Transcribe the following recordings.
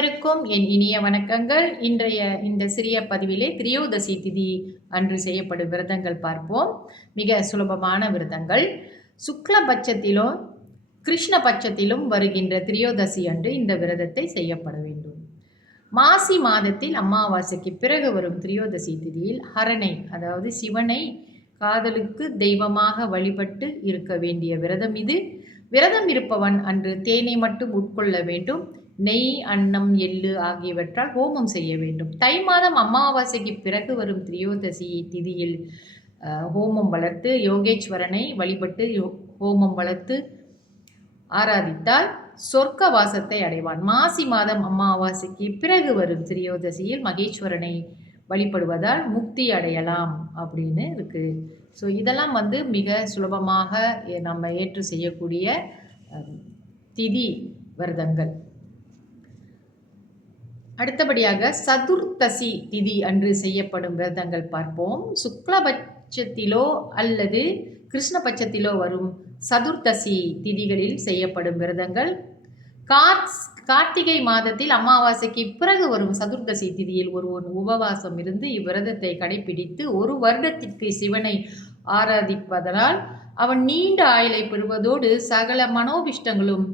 அனைவருக்கும் என் இனிய வணக்கங்கள். இன்றைய இந்த சிறிய பதிவிலே திரியோதசி திதி அன்று செய்யப்படும் விரதங்கள் பார்ப்போம். மிக சுலபமான விரதங்கள். சுக்லபட்சத்திலும் கிருஷ்ண பட்சத்திலும் வருகின்ற திரியோதசி அன்று இந்த விரதத்தை செய்யப்பட வேண்டும். மாசி மாதத்தில் அமாவாசைக்கு பிறகு வரும் திரியோதசி திதியில் ஹரனை, அதாவது சிவனை காதலுக்கு தெய்வமாக வழிபட்டு இருக்க வேண்டிய விரதம் இது. விரதம் இருப்பவன் அன்று தேனை மட்டும் உட்கொள்ள வேண்டும். நெய், அன்னம், எள்ளு ஆகியவற்றால் ஹோமம் செய்ய வேண்டும். தை மாதம் அமாவாசைக்கு பிறகு வரும் திரியோதசி திதியில் ஹோமம் வளர்த்து யோகேஸ்வரனை வழிபட்டு ஹோமம் வளர்த்து ஆராதித்தால் சொர்க்க வாசத்தை அடைவான். மாசி மாதம் அமாவாசைக்கு பிறகு வரும் திரியோதசியில் மகேஸ்வரனை வழிபடுவதால் முக்தி அடையலாம் அப்படின்னு இருக்கு. ஸோ இதெல்லாம் மிக சுலபமாக நம்ம ஏற்று செய்யக்கூடிய திதி விரதங்கள். அடுத்தபடியாக சதுர்த்தசி திதி அன்று செய்யப்படும் விரதங்கள் பார்ப்போம். சுக்லபட்சத்திலோ அல்லது கிருஷ்ணபட்சத்திலோ வரும் சதுர்த்தசி திதிகளில் செய்யப்படும் விரதங்கள். கார்த்திகை மாதத்தில் அமாவாசைக்கு பிறகு வரும் சதுர்த்தசி திதியில் ஒருவன் உபவாசம் இருந்து இவ்விரதத்தை கடைபிடித்து ஒரு வருடத்திற்கு சிவனை ஆராதிப்பதனால் அவன் நீண்ட ஆயுளை பெறுவதோடு சகல மனோபிஷ்டங்களும்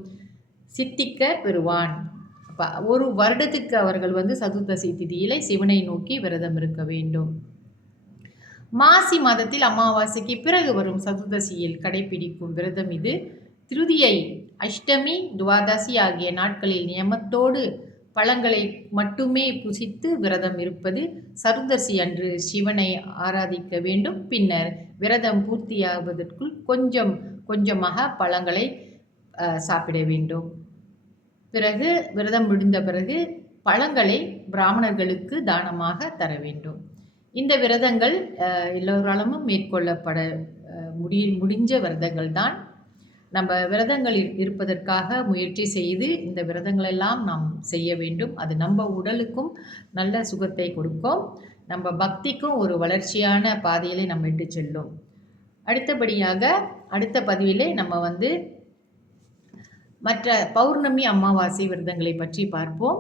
சித்திக்க பெறுவான். ஒரு வருடத்துக்கு அவர்கள் சதுர்த்தசி திதியிலே சிவனை நோக்கி விரதம் இருக்க வேண்டும். மாசி மாதத்தில் அமாவாசைக்கு பிறகு வரும் சதுர்தசியில் கடைபிடிக்கும் விரதம் இது. திருதியை, அஷ்டமி, துவாதசி ஆகிய நாட்களில் நியமத்தோடு பழங்களை மட்டுமே புசித்து விரதம் இருப்பது. சதுர்தசி அன்று சிவனை ஆராதிக்க வேண்டும். பின்னர் விரதம் பூர்த்தியாவதற்குள் கொஞ்சம் கொஞ்சமாக பழங்களை சாப்பிட வேண்டும். பிறகு விரதம் முடிந்த பிறகு பழங்களை பிராமணர்களுக்கு தானமாக தர வேண்டும். இந்த விரதங்கள் எல்லோராலும் மேற்கொள்ளப்பட முடிஞ்ச விரதங்கள் தான். நம்ம விரதங்கள் இருப்பதற்காக முயற்சி செய்து இந்த விரதங்களெல்லாம் நாம் செய்ய வேண்டும். அது நம்ம உடலுக்கும் நல்ல சுகத்தை கொடுக்கும், நம்ம பக்திக்கும் ஒரு வளர்ச்சியான பாதையிலே நம்ம இட்டு செல்லும். அடுத்தபடியாக அடுத்த பதிவிலே நம்ம மற்ற பௌர்ணமி, அமாவாசை விரதங்களை பற்றி பார்ப்போம்.